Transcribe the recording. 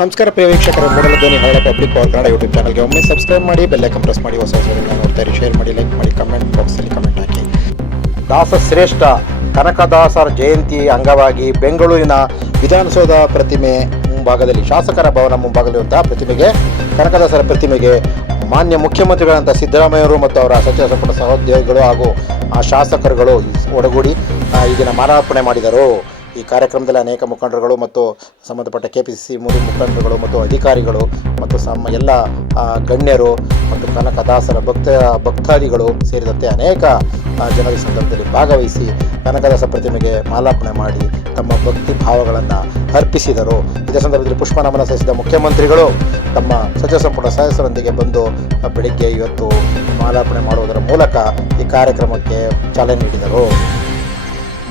ನಮಸ್ಕಾರ ಪ್ರಿಯ ವೀಕ್ಷಕರು ಮೊದಲ ಧ್ವನಿ ಹಳೆ ಪಬ್ಲಿಕ್ ಪವರ್ ಕನ್ನಡ ಯೂಟ್ಯೂಬ್ ಚಾನಲ್ಗೆ ಒಮ್ಮೆ ಸಬ್ಸ್ಕ್ರೈಬ್ ಮಾಡಿ ಬೆಲ್ಲೈಕನ್ ಪ್ರೆಸ್ ಮಾಡಿ, ಹೊಸ ಹೊಸ ನೋಡ್ತಾ ಇರಿ. ಶೇರ್ ಮಾಡಿ ಲೈಕ್ ಮಾಡಿ ಕಮೆಂಟ್ ಬಾಕ್ಸಲ್ಲಿ ಕಮೆಂಟ್ ಹಾಕಿ. ದಾಸ ಶ್ರೇಷ್ಠ ಕನಕದಾಸರ ಜಯಂತಿ ಅಂಗವಾಗಿ ಬೆಂಗಳೂರಿನ ವಿಧಾನಸೌಧ ಪ್ರತಿಮೆ ಮುಂಭಾಗದಲ್ಲಿ, ಶಾಸಕರ ಭವನ ಮುಂಭಾಗದಲ್ಲಿರುವಂತಹ ಪ್ರತಿಮೆಗೆ, ಕನಕದಾಸರ ಪ್ರತಿಮೆಗೆ ಮಾನ್ಯ ಮುಖ್ಯಮಂತ್ರಿಗಳಂತ ಸಿದ್ದರಾಮಯ್ಯವರು ಮತ್ತು ಅವರ ಸಚಿವ ಸಂಪುಟ ಸಹೋದ್ಯೋಗಿಗಳು ಹಾಗೂ ಆ ಶಾಸಕರುಗಳು ಒಡಗೂಡಿ ಈ ದಿನ ಮಾರಾರ್ಪಣೆ ಮಾಡಿದರು. ಈ ಕಾರ್ಯಕ್ರಮದಲ್ಲಿ ಅನೇಕ ಮುಖಂಡರುಗಳು ಮತ್ತು ಸಂಬಂಧಪಟ್ಟ ಕೆ ಪಿ ಸಿ ಮೂರು ಮುಖಂಡರುಗಳು ಮತ್ತು ಅಧಿಕಾರಿಗಳು ಮತ್ತು ಸಮ ಎಲ್ಲ ಗಣ್ಯರು ಮತ್ತು ಕನಕದಾಸರ ಭಕ್ತ, ಭಕ್ತಾದಿಗಳು ಸೇರಿದಂತೆ ಅನೇಕ ಜನರ ಸಂದರ್ಭದಲ್ಲಿ ಭಾಗವಹಿಸಿ ಕನಕದಾಸ ಪ್ರತಿಮೆಗೆ ಮಾಲಾರ್ಪಣೆ ಮಾಡಿ ತಮ್ಮ ಭಕ್ತಿ ಭಾವಗಳನ್ನು ಅರ್ಪಿಸಿದರು. ಇದೇ ಸಂದರ್ಭದಲ್ಲಿ ಪುಷ್ಪ ನಮನ ಸಲ್ಲಿಸಿದ ಮುಖ್ಯಮಂತ್ರಿಗಳು ತಮ್ಮ ಸಚಿವ ಸಂಪುಟ ಸದಸ್ಯರೊಂದಿಗೆ ಬಂದು ಬೆಳಿಗ್ಗೆ ಇವತ್ತು ಮಾಲಾರ್ಪಣೆ ಮಾಡುವುದರ ಮೂಲಕ ಈ ಕಾರ್ಯಕ್ರಮಕ್ಕೆ ಚಾಲನೆ ನೀಡಿದರು.